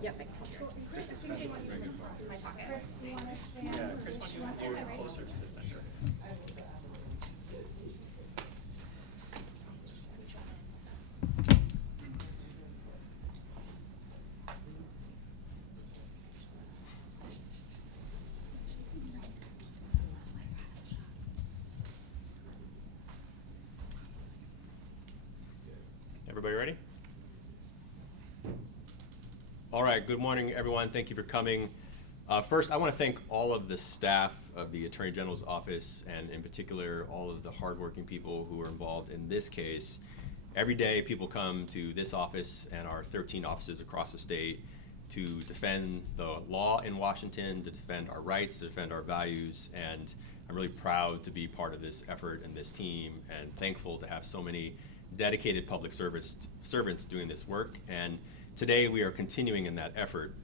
Yes, I can. Chris, do you want to stand? Yeah, Chris, why don't you move closer to the center? Everybody ready? All right, good morning, everyone. Thank you for coming. First, I want to thank all of the staff of the Attorney General's office, and in particular, all of the hardworking people who are involved in this case. Every day, people come to this office and our 13 offices across the state to defend the law in Washington, to defend our rights, to defend our values, and I'm really proud to be part of this effort and this team, and thankful to have so many dedicated public servants doing this work. And today, we are continuing in that effort.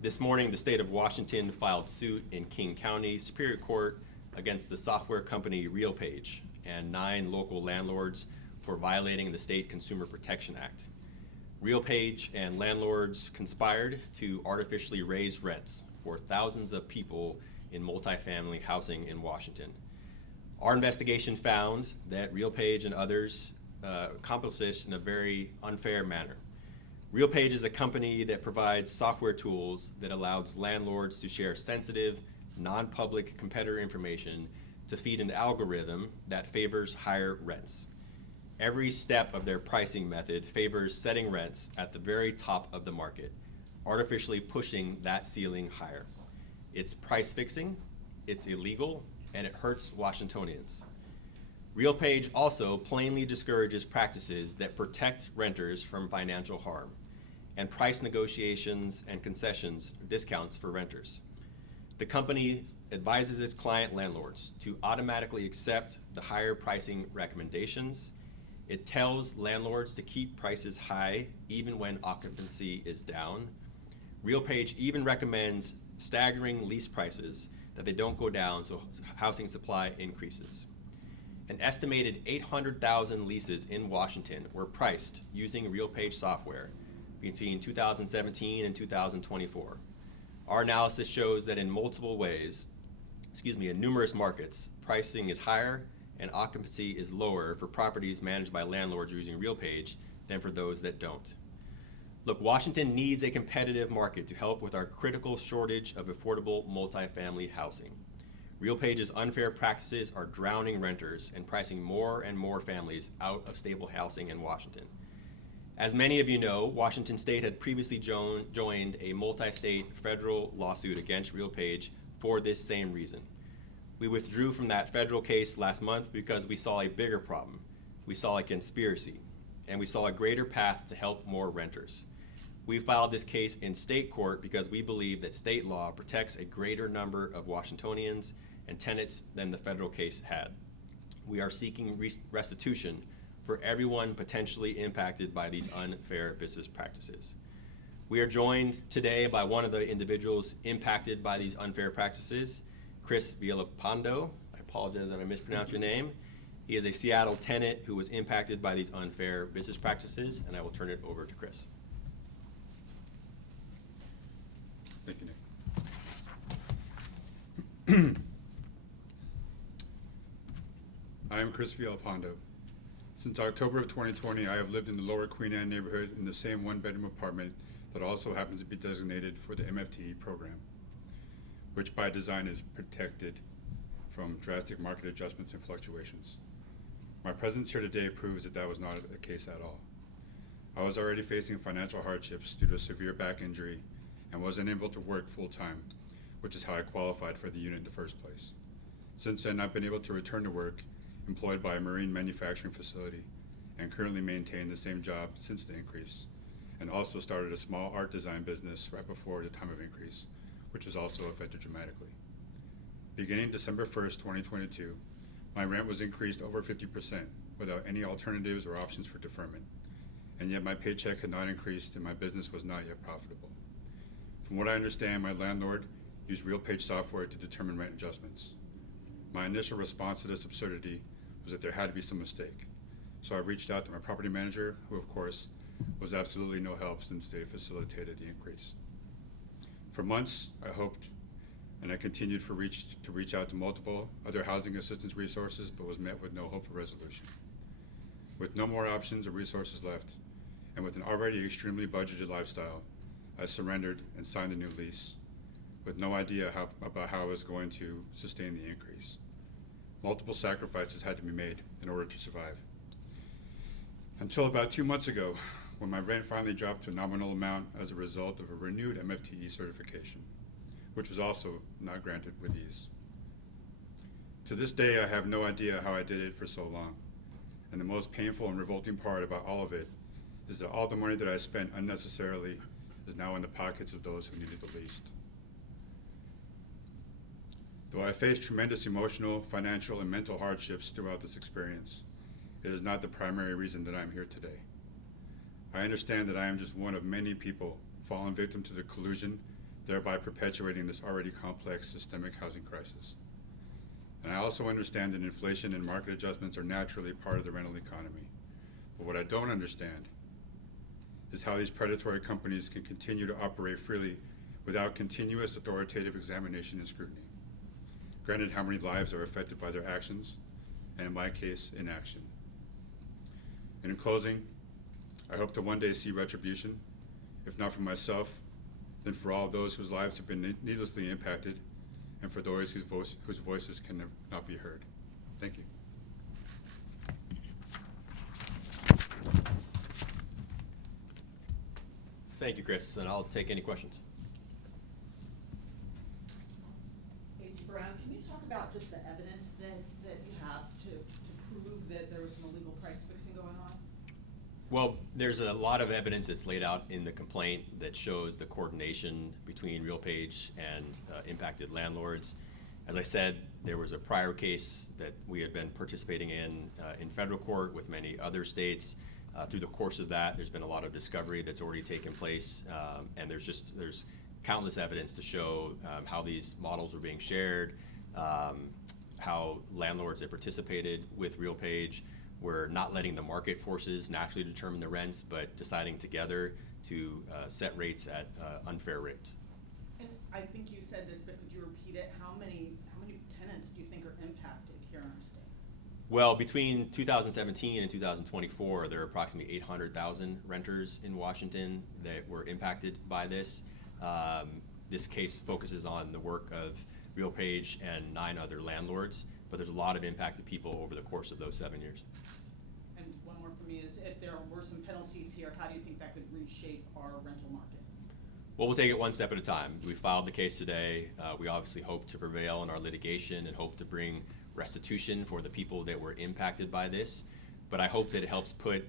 This morning, the state of Washington filed suit in King County Superior Court against the software company RealPage and 9 local landlords for violating the State Consumer Protection Act. RealPage and landlords conspired to artificially raise rents for thousands of people in multifamily housing in Washington. Our investigation found that RealPage and others accomplished this in a very unfair manner. RealPage is a company that provides software tools that allows landlords to share sensitive, non-public competitor information to feed an algorithm that favors higher rents. Every step of their pricing method favors setting rents at the very top of the market, artificially pushing that ceiling higher. It's price fixing, it's illegal, and it hurts Washingtonians. RealPage also plainly discourages practices that protect renters from financial harm and price negotiations and concessions, discounts for renters. The company advises its client landlords to automatically accept the higher pricing recommendations. It tells landlords to keep prices high even when occupancy is down. RealPage even recommends staggering lease prices that they don't go down so housing supply increases. An estimated 800,000 leases in Washington were priced using RealPage software between 2017 and 2024. Our analysis shows that in multiple ways, in numerous markets, pricing is higher and occupancy is lower for properties managed by landlords using RealPage than for those that don't. Look, Washington needs a competitive market to help with our critical shortage of affordable multifamily housing. RealPage's unfair practices are drowning renters and pricing more and more families out of stable housing in Washington. As many of you know, Washington State had previously joined a multi-state federal lawsuit against RealPage for this same reason. We withdrew from that federal case last month because we saw a bigger problem. We saw a conspiracy, and we saw a greater path to help more renters. We filed this case in state court because we believe that state law protects a greater number of Washingtonians and tenants than the federal case had. We are seeking restitution for everyone potentially impacted by these unfair business practices. We are joined today by one of the individuals impacted by these unfair practices, Chris Villalpando. I apologize if I mispronounced your name. He is a Seattle tenant who was impacted by these unfair business practices, and I will turn it over to Chris. Thank you, Nick. I am Chris Villalpando. Since October of 2020, I have lived in the Lower Queen Anne neighborhood in the same one-bedroom apartment that also happens to be designated for the MFTE program, which by design is protected from drastic market adjustments and fluctuations. My presence here today proves that that was not the case at all. I was already facing financial hardships due to a severe back injury and was unable to work full-time, which is how I qualified for the unit in the first place. Since then, I've been able to return to work, employed by a marine manufacturing facility, and currently maintain the same job since the increase, and also started a small art design business right before the time of increase, which was also affected dramatically. Beginning December 1st, 2022, my rent was increased over 50% without any alternatives or options for deferment, and yet my paycheck had not increased and my business was not yet profitable. From what I understand, my landlord used RealPage software to determine rent adjustments. My initial response to this absurdity was that there had to be some mistake. So I reached out to my property manager, who of course was absolutely no help since they facilitated the increase. For months, I hoped and I continued to reach out to multiple other housing assistance resources, but was met with no hope of resolution. With no more options or resources left, and with an already extremely budgeted lifestyle, I surrendered and signed a new lease, with no idea about how I was going to sustain the increase. Multiple sacrifices had to be made in order to survive. Until about 2 months ago, when my rent finally dropped to a nominal amount as a result of a renewed MFTE certification, which was also not granted with ease. To this day, I have no idea how I did it for so long. And the most painful and revolting part about all of it is that all the money that I spent unnecessarily is now in the pockets of those who need it the least. Though I faced tremendous emotional, financial, and mental hardships throughout this experience, it is not the primary reason that I am here today. I understand that I am just one of many people fallen victim to the collusion, thereby perpetuating this already complex systemic housing crisis. And I also understand that inflation and market adjustments are naturally part of the rental economy. But what I don't understand is how these predatory companies can continue to operate freely without continuous authoritative examination and scrutiny. Granted, how many lives are affected by their actions, and in my case, inaction. And in closing, I hope to one day see retribution, if not for myself, then for all those whose lives have been needlessly impacted, and for those whose voices can not be heard. Thank you. Thank you, Chris, and I'll take any questions. Agent Brown, can you talk about just the evidence that you have to prove that there was some illegal price fixing going on? Well, there's a lot of evidence that's laid out in the complaint that shows the coordination between RealPage and impacted landlords. As I said, there was a prior case that we had been participating in federal court with many other states. Through the course of that, there's been a lot of discovery that's already taken place, and there's countless evidence to show how these models were being shared, how landlords that participated with RealPage were not letting the market forces naturally determine the rents, but deciding together to set rates at unfair rates. And I think you said this, but could you repeat it? How many tenants do you think are impacted here in our state? Well, between 2017 and 2024, there are approximately 800,000 renters in Washington that were impacted by this. This case focuses on the work of RealPage and 9 other landlords, but there's a lot of impacted people over the course of those 7 years. And one more for me is, if there were some penalties here, how do you think that could reshape our rental market? Well, we'll take it one step at a time. We filed the case today. We obviously hope to prevail in our litigation and hope to bring restitution for the people that were impacted by this. But I hope that it helps put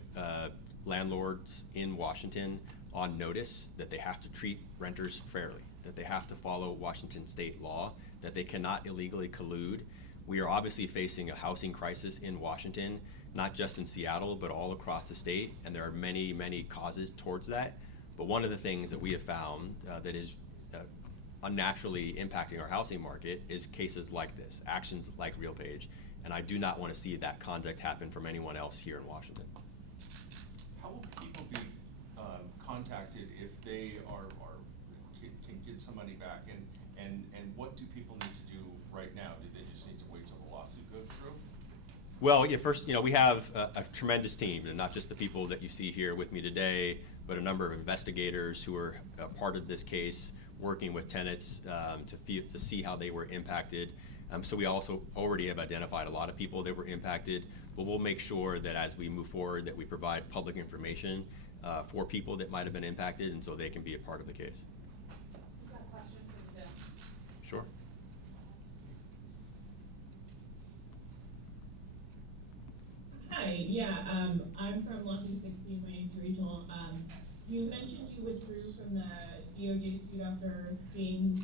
landlords in Washington on notice that they have to treat renters fairly, that they have to follow Washington state law, that they cannot illegally collude. We are obviously facing a housing crisis in Washington, not just in Seattle, but all across the state, and there are many, many causes towards that. But one of the things that we have found that is unnaturally impacting our housing market is cases like this, actions like RealPage, and I do not want to see that conduct happen from anyone else here in Washington. How will people be contacted if they can get some money back, and what do people need to do right now? Do they just need to wait till the lawsuit goes through? Well, yeah, first, we have a tremendous team, and not just the people that you see here with me today, but a number of investigators who are part of this case, working with tenants to see how they were impacted. So we also already have identified a lot of people that were impacted, but we'll make sure that as we move forward that we provide public information for people that might have been impacted, and so they can be a part of the case. We've got a question from Zoom. Sure. Hi, yeah, I'm from Lucky 16, my name's Rachel. You mentioned you withdrew from the DOJ suit after seeing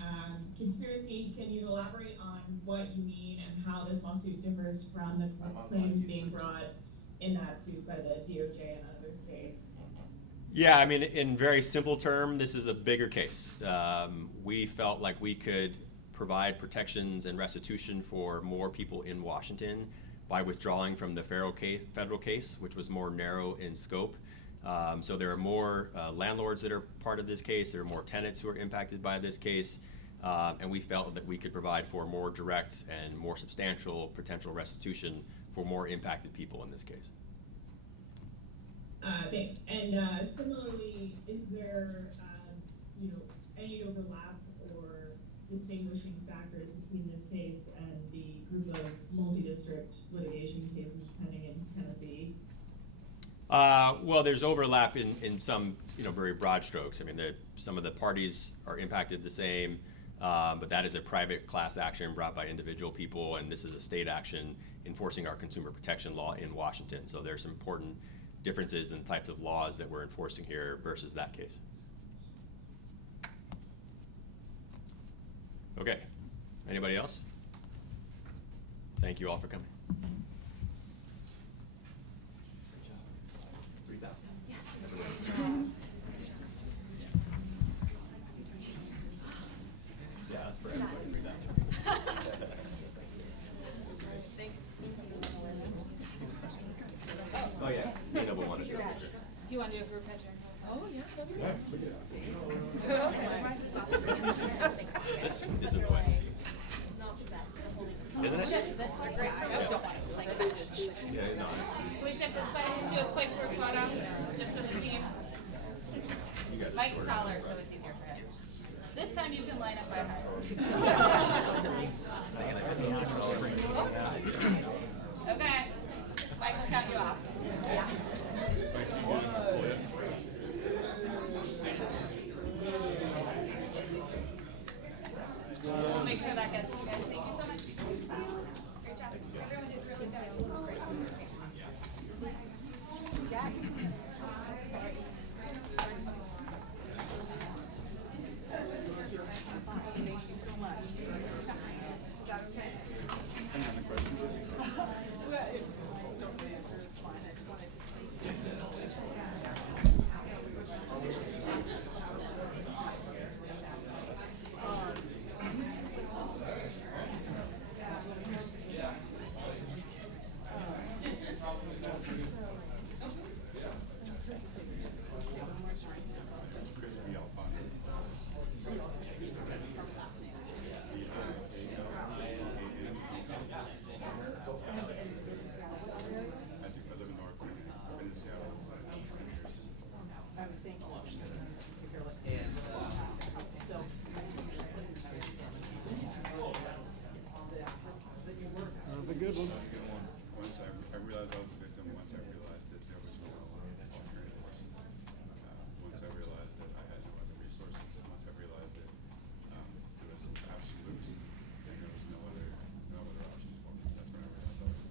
conspiracy. Can you elaborate on what you mean and how this lawsuit differs from the claims being brought in that suit by the DOJ and other states? Yeah, I mean, in very simple term, this is a bigger case. We felt like we could provide protections and restitution for more people in Washington by withdrawing from the federal case, which was more narrow in scope. So there are more landlords that are part of this case. There are more tenants who are impacted by this case. And we felt that we could provide for more direct and more substantial potential restitution for more impacted people in this case. Thanks. And similarly, is there, any overlap or distinguishing factors between this case and the group of multi-district litigation cases pending in Tennessee? Well, there's overlap in some, very broad strokes. I mean, some of the parties are impacted the same, but that is a private class action brought by individual people, and this is a state action enforcing our consumer protection law in Washington. So there's some important differences in types of laws that we're enforcing here versus that case. Okay, anybody else? Thank you all for coming. Breathe out. Yeah, that's for everybody. Breathe out. Oh yeah, Nina will want to do a picture. Do you want to do a group picture? Oh, yeah, that'd be This isn't the way. Isn't it? This is great. I just don't want to like a match. Yeah, no. Can we shift this way? Just do a quick group photo, just as a team. You got it. Mike's taller, so it's easier for him. This time you can line up by heart. Okay. Mike will count you off. Yeah. We'll make sure that gets to you guys. Thank you so much. Great job. Everyone did really good. Yes.